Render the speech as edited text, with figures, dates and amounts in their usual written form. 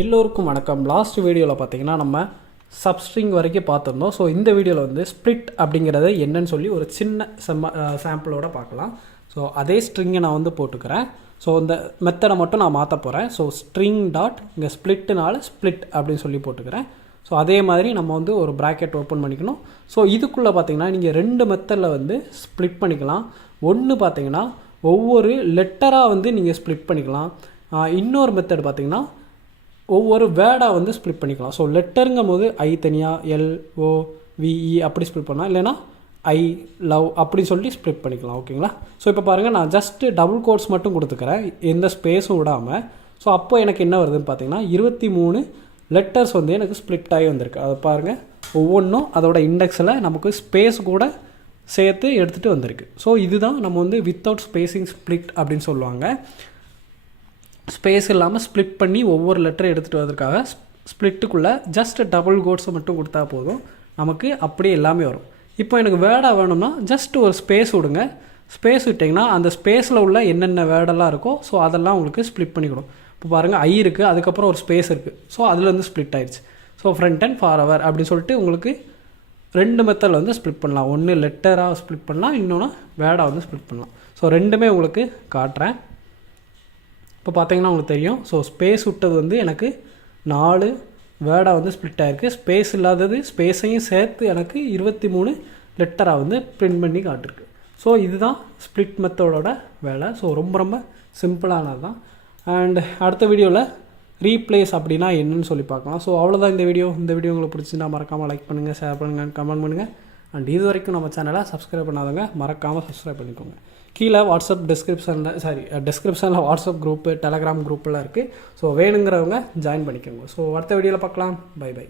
எல்லோருக்கும் வணக்கம். லாஸ்ட் வீடியோவில் பார்த்தீங்கன்னா நம்ம சப்ஸ்ட்ரிங் வரைக்கும் பார்த்துருந்தோம். ஸோ இந்த வீடியோவில் வந்து ஸ்ப்ளிட் அப்படிங்கிறது என்னன்னு சொல்லி ஒரு சின்ன சாம்பிளோட பார்க்கலாம். ஸோ அதே ஸ்ட்ரிங்கை நான் வந்து போட்டுக்கிறேன். ஸோ இந்த மெத்தடை மட்டும் நான் மாற்ற போகிறேன். ஸோ ஸ்ட்ரிங் டாட் இங்கே ஸ்ப்ளிட்டுனால ஸ்ப்ளிட் அப்படின்னு சொல்லி போட்டுக்கிறேன். ஸோ அதே மாதிரி நம்ம வந்து ஒரு ப்ராக்கெட் ஓப்பன் பண்ணிக்கணும். ஸோ இதுக்குள்ளே பார்த்தீங்கன்னா நீங்கள் ரெண்டு மெத்தடில் வந்து ஸ்ப்ளிட் பண்ணிக்கலாம். ஒன்று பார்த்தீங்கன்னா ஒவ்வொரு லெட்டராக வந்து நீங்கள் ஸ்ப்ளிட் பண்ணிக்கலாம். இன்னொரு மெத்தட் பார்த்தீங்கன்னா ஒவ்வொரு வேர்டாக வந்து ஸ்ப்ளிட் பண்ணிக்கலாம். ஸோ லெட்டருங்கும் போது ஐ தனியாக LOVE அப்படி ஸ்ப்ளிட் பண்ணலாம், இல்லைனா ஐ லவ் அப்படி சொல்லி ஸ்ப்ளிட் பண்ணிக்கலாம். ஓகேங்களா? ஸோ இப்போ பாருங்கள், நான் ஜஸ்ட்டு டபுள் கோட்ஸ் மட்டும் கொடுத்துக்கிறேன், எந்த ஸ்பேஸும் விடாமல். ஸோ அப்போ எனக்கு என்ன வருதுன்னு பார்த்தீங்கன்னா 23 லெட்டர்ஸ் வந்து எனக்கு ஸ்ப்ளிட் ஆகி வந்திருக்கு. அதை பாருங்கள், ஒவ்வொன்றும் அதோட இண்டெக்ஸில் நமக்கு ஸ்பேஸ் கூட சேர்த்து எடுத்துகிட்டு வந்திருக்கு. ஸோ இதுதான் நம்ம வந்து வித்தவுட் ஸ்பேசிங் ஸ்ப்ளிட் அப்படின்னு சொல்லுவாங்க. ஸ்பேஸ் இல்லாமல் ஸ்ப்ளிட் பண்ணி ஒவ்வொரு லெட்டரை எடுத்துகிட்டு வரதுக்காக ஸ்ப்ளிட்டுக்குள்ளே ஜஸ்ட் டபுள் கோட்ஸை மட்டும் கொடுத்தா போதும், நமக்கு அப்படியே எல்லாமே வரும். இப்போ எனக்கு வேர்டாக வேணும்னா ஜஸ்ட் ஒரு ஸ்பேஸ் விடுங்க. ஸ்பேஸ் விட்டிங்கன்னா அந்த ஸ்பேஸில் உள்ள என்னென்ன வேர்டெல்லாம் இருக்கோ ஸோ அதெல்லாம் உங்களுக்கு ஸ்ப்ளிட் பண்ணிக்கணும். இப்போ பாருங்கள், ஐ இருக்குது, அதுக்கப்புறம் ஒரு ஸ்பேஸ் இருக்குது, ஸோ அதில் வந்து ஸ்ப்ளிட் ஆயிடுச்சு. ஸோ ஃப்ரண்ட் அண்ட் ஃபார்வர் அப்படின்னு சொல்லிட்டு உங்களுக்கு ரெண்டு மெத்தடில் வந்து ஸ்ப்ளிட் பண்ணலாம். ஒன்று லெட்டராக ஸ்ப்ளிட் பண்ணலாம், இன்னொன்று வேர்டாக வந்து ஸ்ப்ளிட் பண்ணலாம். ஸோ ரெண்டுமே உங்களுக்கு காட்டுறேன். இப்போ பார்த்தீங்கன்னா உங்களுக்கு தெரியும். ஸோ ஸ்பேஸ் விட்டது வந்து எனக்கு 4 வேர்டாக வந்து ஸ்ப்ளிட் ஆகிருக்கு. ஸ்பேஸ் இல்லாதது ஸ்பேஸையும் சேர்த்து எனக்கு 23 லெட்டராக வந்து பிரிண்ட் பண்ணி காட்டிருக்கு. ஸோ இதுதான் ஸ்ப்ளிட் மெத்தடோட வேலை. ஸோ ரொம்ப ரொம்ப சிம்பிளானது தான். அண்ட் அடுத்த வீடியோவில் ரீப்ளேஸ் அப்படின்னா என்னன்னு சொல்லி பார்க்கலாம். ஸோ அவ்வளோதான் இந்த வீடியோ. இந்த வீடியோ உங்களுக்கு பிடிச்சிருந்தா மறக்காமல் லைக் பண்ணுங்கள், ஷேர் பண்ணுங்கள், கமெண்ட் பண்ணுங்கள். அண்ட் இது வரைக்கும் நம்ம சேனலை சப்ஸ்கிரைப் பண்ணாதவங்க மறக்காமல் சப்ஸ்கிரைப் பண்ணிக்கோங்க. கீழே வாட்ஸ்அப் டிஸ்கிரிப்ஷனில் வாட்ஸ்அப் குரூப்பு, டெலகிராம் குரூப்பெல்லாம் இருக்குது. ஸோ வேணுங்கிறவங்க ஜாயின் பண்ணிக்கோங்க. ஸோ அடுத்த வீடியோவில் பார்க்கலாம். Bye by.